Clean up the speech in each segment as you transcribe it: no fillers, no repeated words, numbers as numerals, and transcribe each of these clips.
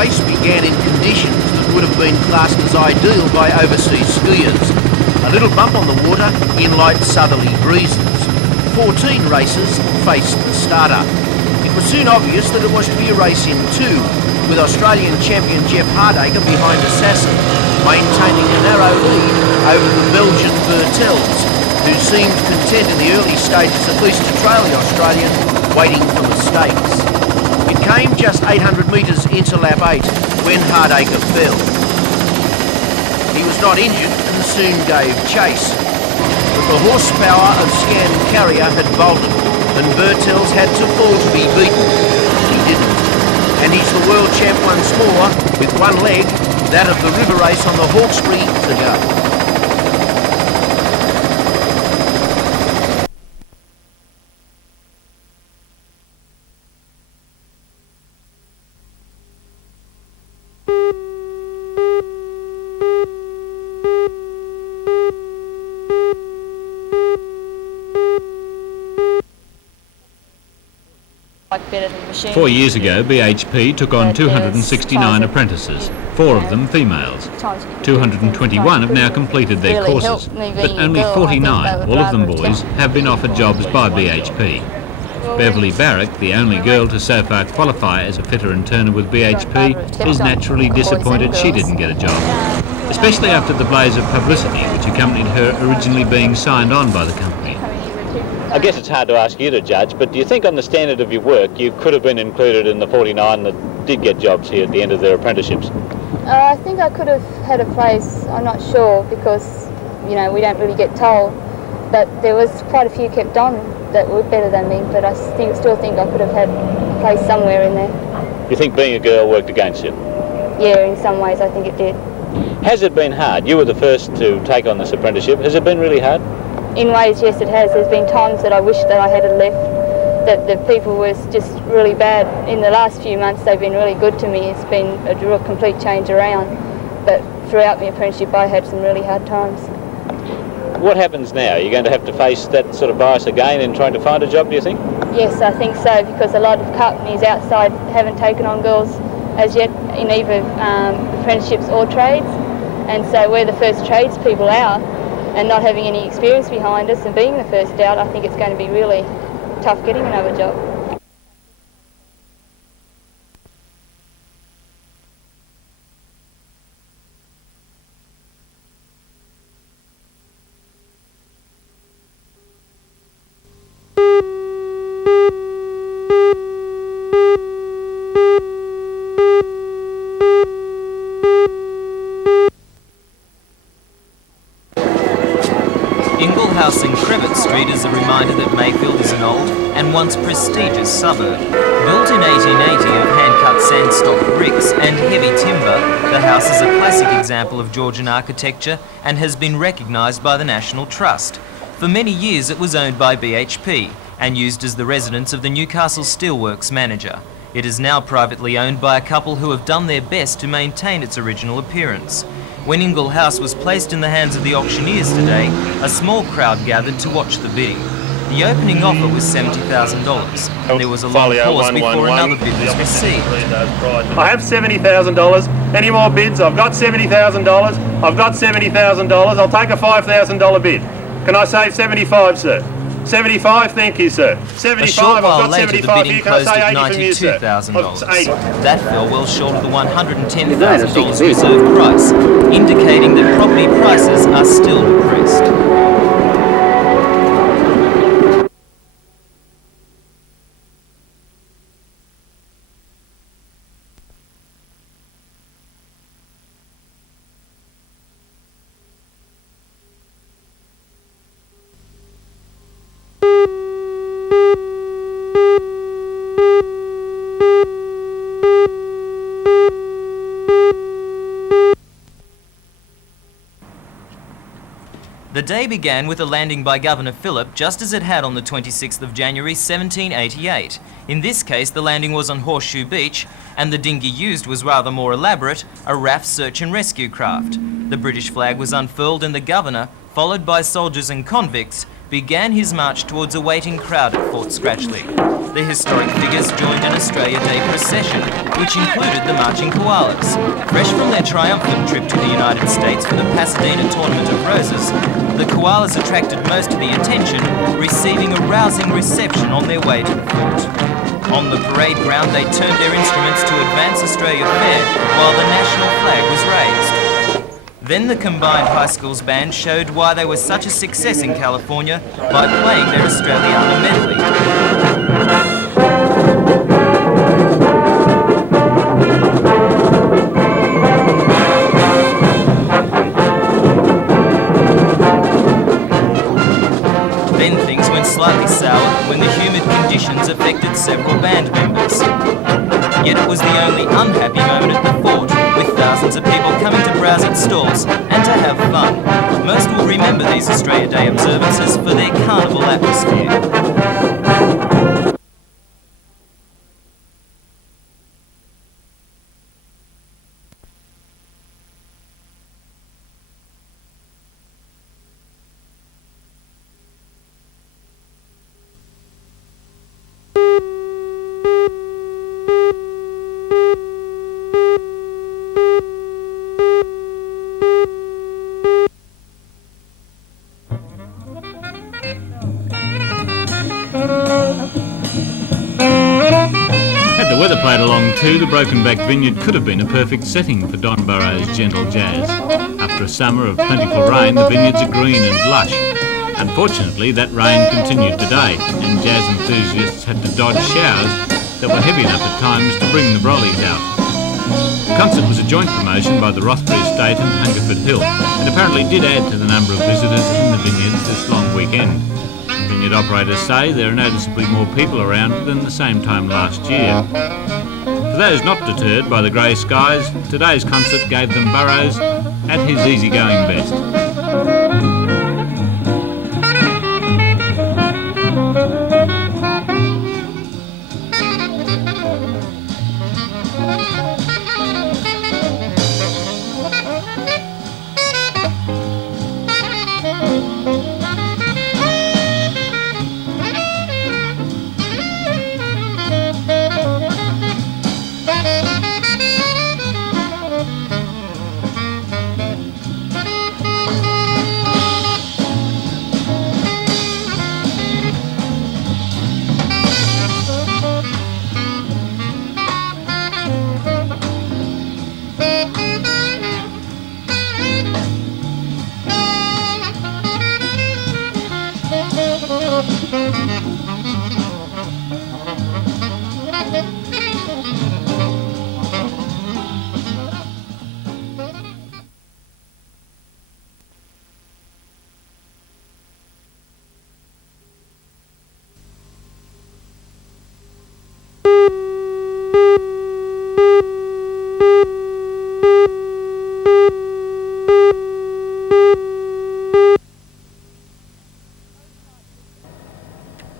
race began in conditions that would have been classed as ideal by overseas skiers. A little bump on the water in light southerly breezes. 14 racers faced the starter. It was soon obvious that it was to be a race in two, with Australian champion Jeff Hardacre behind Assassin, maintaining a narrow lead over the Belgian Bertels, who seemed content in the early stages at least to trail the Australian, waiting for mistakes. It came just 800 metres into lap 8 when Hardacre fell. He was not injured and soon gave chase, but the horsepower of Scan Carrier had bolted, and Bertels had to fall to be beaten. He didn't. And he's the world champ once more, with one leg, that of the river race on the Hawkesbury to go. Better than machines. 4 years ago, BHP took on 269 apprentices, 4 of them females. 221 have now completed their courses, but only 49, all of them boys, have been offered jobs by BHP. Beverly Barrack, the only girl to so far qualify as a fitter and turner with BHP, is naturally disappointed she didn't get a job, especially after the blaze of publicity which accompanied her originally being signed on by the company. I guess it's hard to ask you to judge, but do you think on the standard of your work you could have been included in the 49 that did get jobs here at the end of their apprenticeships? I think I could have had a place, I'm not sure, because, you know, we don't really get told. But there was quite a few kept on that were better than me, but I still think I could have had a place somewhere in there. You think being a girl worked against you? Yeah, in some ways I think it did. Has it been hard? You were the first to take on this apprenticeship. Has it been really hard? In ways, yes, it has. There's been times that I wish that I had left, that the people were just really bad. In the last few months, they've been really good to me. It's been a real complete change around. But throughout my apprenticeship, I had some really hard times. What happens now? Are you going to have to face that sort of bias again in trying to find a job, do you think? Yes, I think so, because a lot of companies outside haven't taken on girls as yet in either apprenticeships or trades. And so we're the first tradespeople out. And not having any experience behind us and being the first out, I think it's going to be really tough getting another job. House in Crevett Street is a reminder that Mayfield is an old and once prestigious suburb. Built in 1880 of hand-cut sandstock bricks and heavy timber, the house is a classic example of Georgian architecture and has been recognised by the National Trust. For many years it was owned by BHP and used as the residence of the Newcastle Steelworks manager. It is now privately owned by a couple who have done their best to maintain its original appearance. When Ingle House was placed in the hands of the auctioneers today, a small crowd gathered to watch the bidding. The opening offer was $70,000. There was a long pause before another bid was received. I have $70,000. Any more bids? I've got $70,000. I've got $70,000. I'll take a $5,000 bid. Can I save 75, sir? 75, thank you, sir. 75, A short while I've got later, 75 the bidding here. Can I closed say at 80 from you, sir? $92,000. That fell well short of the $110,000 reserve price, indicating that property prices are still depressed. The day began with a landing by Governor Phillip, just as it had on the 26th of January 1788. In this case, the landing was on Horseshoe Beach, and the dinghy used was rather more elaborate, a RAF search and rescue craft. The British flag was unfurled and the Governor, followed by soldiers and convicts, began his march towards a waiting crowd at Fort Scratchley. The historic figures joined an Australia Day procession, which included the marching koalas. Fresh from their triumphant trip to the United States for the Pasadena Tournament of Roses, the koalas attracted most of the attention, receiving a rousing reception on their way to the fort. On the parade ground, they turned their instruments to Advance Australia Fair while the national flag was raised. Then the combined high schools band showed why they were such a success in California by playing their Australiana medley. Then things went slightly sour when the humid conditions affected several band members. Yet it was the only unhappy moment at the fort, with thousands of people coming to browse its stalls and to have fun. Most will remember these Australia Day observances for their carnival atmosphere. Played along too, the Broken Back Vineyard could have been a perfect setting for Don Burrow's gentle jazz. After a summer of plentiful rain, the vineyards are green and lush. Unfortunately, that rain continued today, and jazz enthusiasts had to dodge showers that were heavy enough at times to bring the brollies out. The concert was a joint promotion by the Rothbury Estate and Hungerford Hill, and apparently did add to the number of visitors in the vineyards this long weekend. Vineyard operators say there are noticeably more people around than the same time last year. For those not deterred by the grey skies, today's concert gave them Burrows at his easygoing best.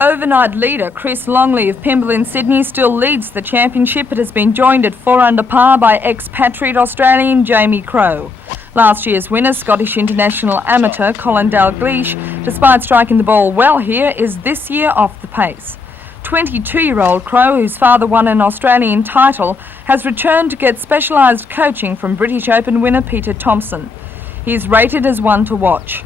Overnight leader Chris Longley of Pymble in Sydney still leads the championship, but has been joined at 4 under par by expatriate Australian Jamie Crowe. Last year's winner, Scottish international amateur Colin Dalgleish, despite striking the ball well here, is this year off the pace. 22-year-old Crowe, whose father won an Australian title, has returned to get specialised coaching from British Open winner Peter Thompson. He is rated as one to watch.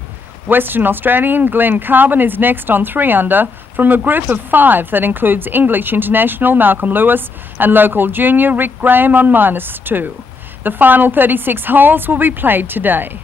Western Australian Glenn Carbon is next on 3 under from a group of 5 that includes English international Malcolm Lewis and local junior Rick Graham on -2. The final 36 holes will be played today.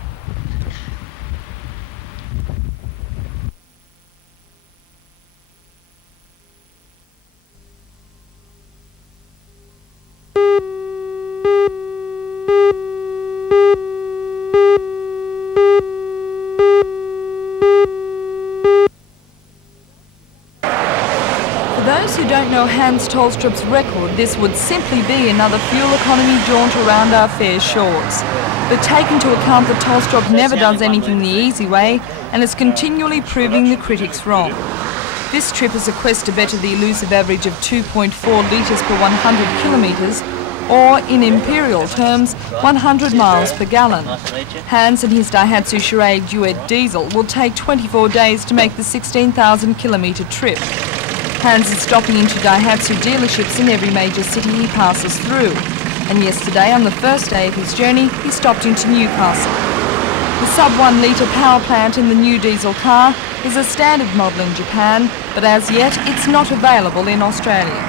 For those who don't know Hans Tolstrup's record, this would simply be another fuel economy jaunt around our fair shores. But take into account that Tolstrup never does anything the easy way and is continually proving the critics wrong. This trip is a quest to better the elusive average of 2.4 litres per 100 kilometres, or in imperial terms, 100 miles per gallon. Hans and his Daihatsu Charade Duet diesel will take 24 days to make the 16,000 kilometre trip. Hans is stopping into Daihatsu dealerships in every major city he passes through. And yesterday, on the first day of his journey, he stopped into Newcastle. The sub-1 litre power plant in the new diesel car is a standard model in Japan, but as yet it's not available in Australia.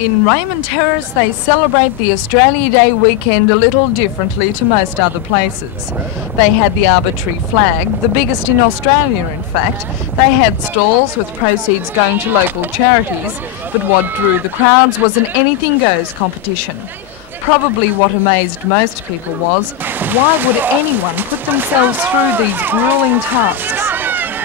In Raymond Terrace, they celebrate the Australia Day weekend a little differently to most other places. They had the arbitrary flag, the biggest in Australia in fact. They had stalls with proceeds going to local charities, but what drew the crowds was an anything goes competition. Probably what amazed most people was, why would anyone put themselves through these gruelling tasks?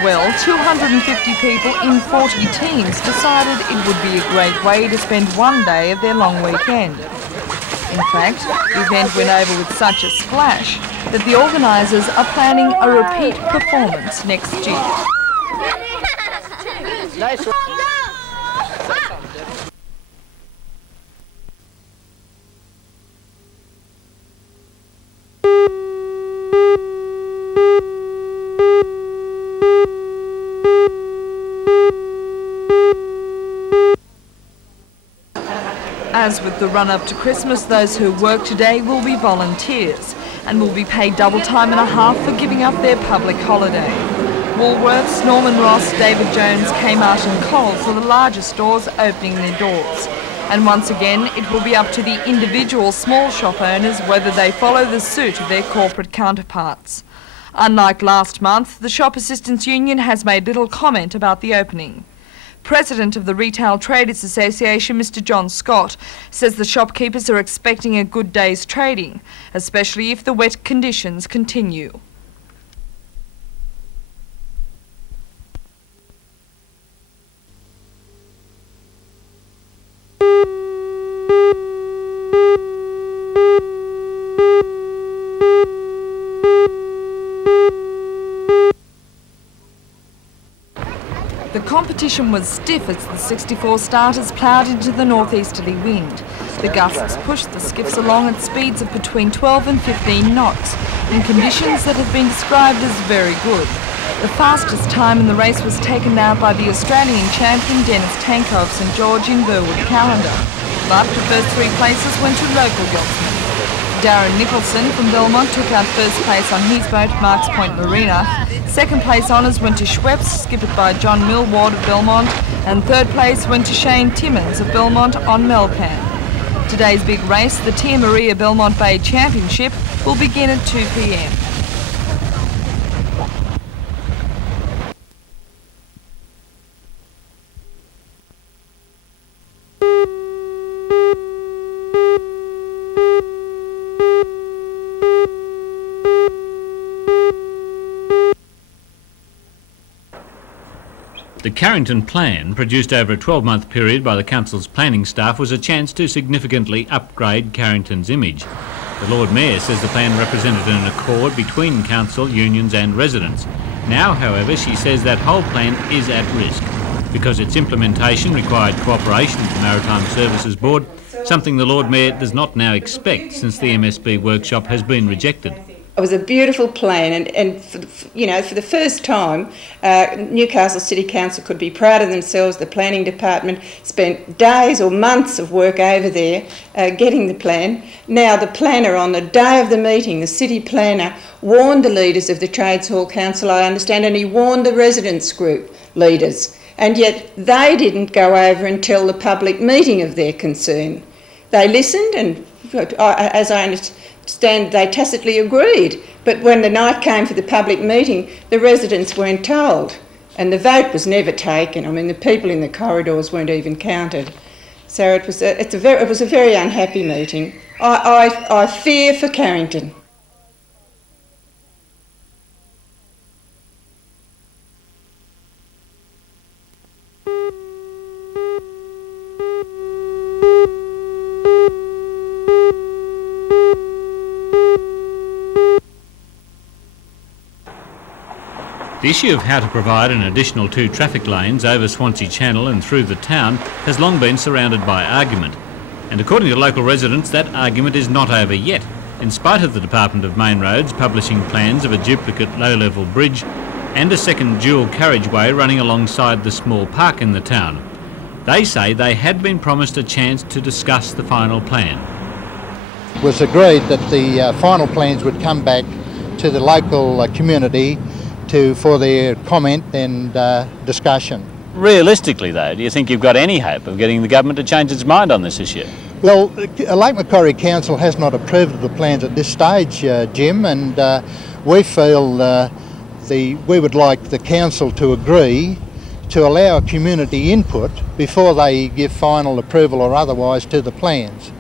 Well, 250 people in 40 teams decided it would be a great way to spend one day of their long weekend. In fact, the event went over with such a splash that the organisers are planning a repeat performance next year. As with the run-up to Christmas, those who work today will be volunteers and will be paid double time and a half for giving up their public holiday. Woolworths, Norman Ross, David Jones, Kmart and Coles are the largest stores opening their doors. And once again, it will be up to the individual small shop owners whether they follow the suit of their corporate counterparts. Unlike last month, the Shop Assistants Union has made little comment about the opening. President of the Retail Traders Association, Mr John Scott, says the shopkeepers are expecting a good day's trading, especially if the wet conditions continue. The competition was stiff as the 64 starters ploughed into the northeasterly wind. The gusts pushed the skiffs along at speeds of between 12 and 15 knots, in conditions that have been described as very good. The fastest time in the race was taken now by the Australian champion Dennis Tanko of St George in Burwood Calendar, but the first three places went to local guildsmen. Darren Nicholson from Belmont took out first place on his boat, Marks Point Marina. Second place honours went to Schweppes, skippered by John Millward of Belmont, and third place went to Shane Timmins of Belmont on Melpan. Today's big race, the Tia Maria Belmont Bay Championship, will begin at 2 p.m. The Carrington Plan, produced over a 12-month period by the Council's planning staff, was a chance to significantly upgrade Carrington's image. The Lord Mayor says the plan represented an accord between Council, unions and residents. Now, however, she says that whole plan is at risk because its implementation required cooperation with the Maritime Services Board, something the Lord Mayor does not now expect since the MSB workshop has been rejected. It was a beautiful plan, and for the first time, Newcastle City Council could be proud of themselves. The planning department spent days or months of work over there getting the plan. Now the planner, on the day of the meeting, the city planner, warned the leaders of the Trades Hall Council, I understand, and he warned the residents group leaders, and yet they didn't go over and tell the public meeting of their concern. They listened, and as I understand, they tacitly agreed, but when the night came for the public meeting, the residents weren't told, and the vote was never taken. I mean, the people in the corridors weren't even counted. So it was a very unhappy meeting. I fear for Carrington. The issue of how to provide an additional 2 traffic lanes over Swansea Channel and through the town has long been surrounded by argument. And according to local residents, that argument is not over yet, in spite of the Department of Main Roads publishing plans of a duplicate low-level bridge and a second dual carriageway running alongside the small park in the town. They say they had been promised a chance to discuss the final plan. It was agreed that the final plans would come back to the local community for their comment and discussion. Realistically though, do you think you've got any hope of getting the government to change its mind on this issue? Well, Lake Macquarie Council has not approved the plans at this stage, Jim, and we feel we would like the council to agree to allow community input before they give final approval or otherwise to the plans.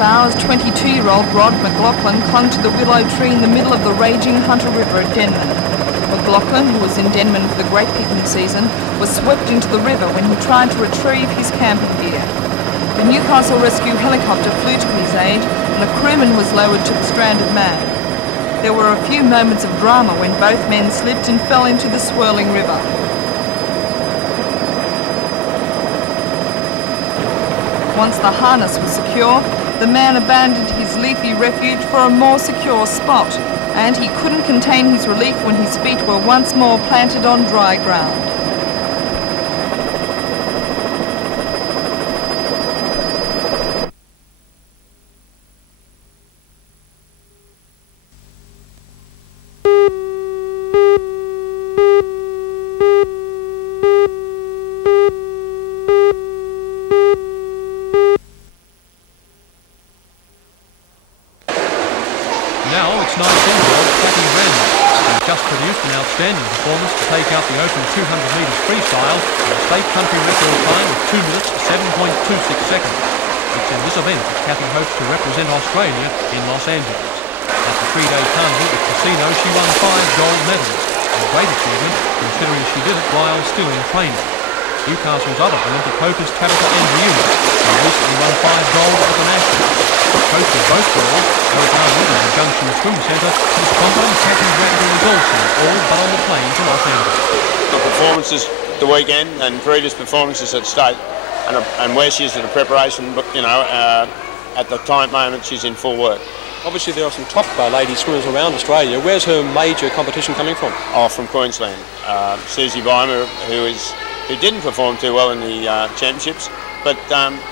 Hours, 22-year-old Rod McLaughlin clung to the willow tree in the middle of the raging Hunter River at Denman. McLaughlin, who was in Denman for the grape picking season, was swept into the river when he tried to retrieve his camping gear. The Newcastle rescue helicopter flew to his aid and a crewman was lowered to the stranded man. There were a few moments of drama when both men slipped and fell into the swirling river. Once the harness was secure, the man abandoned his leafy refuge for a more secure spot, and he couldn't contain his relief when his feet were once more planted on dry ground. Outstanding performance to take out the open 200 metres freestyle in a state country record time of 2 minutes 7.26 seconds. It's in this event that Kathy hopes to represent Australia in Los Angeles. At the 3-day carnival at Casino, she won 5 gold medals, a great achievement considering she did it while still in training. Newcastle's other Olympic hope is Tabitha Andrews, who recently won 5 gold at the Nationals. The coach of both girls, Eric Arnold at the Junction Swim Centre, is confident Kathy Radical is also all but on the plane to Los Angeles. The performances the weekend and Frida's performances at State and where she is in the preparation, but at the time moment she's in full work. Obviously there are some top lady swimmers around Australia. Where's her major competition coming from? Oh, from Queensland. Susie Weimer, who didn't perform too well in the championships, but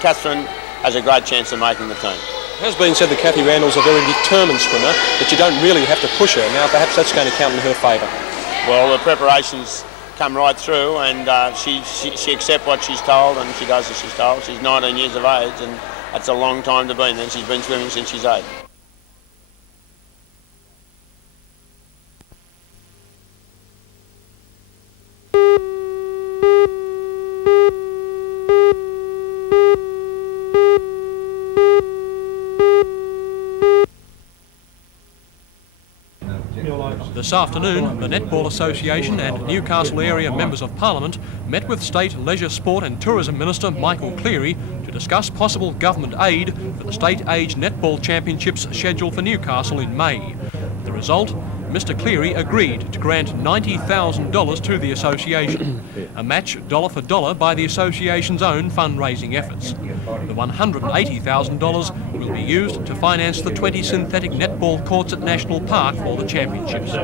Catherine has a great chance of making the team. It has been said that Kathy Randall's a very determined swimmer, but you don't really have to push her. Now perhaps that's going to count in her favour. Well, the preparations come right through and she accepts what she's told and she does as she's told. She's 19 years of age and that's a long time to be there. She's been swimming since she's 8. This afternoon, the Netball Association and Newcastle area Members of Parliament met with State Leisure, Sport and Tourism Minister Michael Cleary to discuss possible government aid for the State Age Netball Championships scheduled for Newcastle in May. The result? Mr Cleary agreed to grant $90,000 to the association, a match dollar for dollar by the association's own fundraising efforts. The $180,000 will be used to finance the 20 synthetic netball courts at National Park for the championships.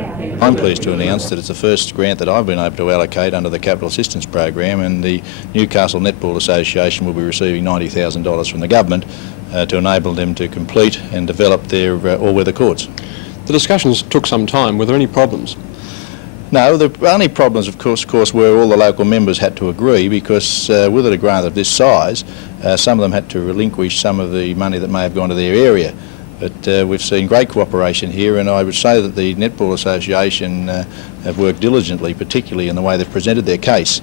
I'm pleased to announce that it's the first grant that I've been able to allocate under the Capital Assistance Program, and the Newcastle Netball Association will be receiving $90,000 from the government to enable them to complete and develop their all-weather courts. The discussions took some time. Were there any problems? No, the only problems, of course, were all the local members had to agree because with a grant of this size, some of them had to relinquish some of the money that may have gone to their area. But we've seen great cooperation here, and I would say that the Netball Association have worked diligently, particularly in the way they've presented their case.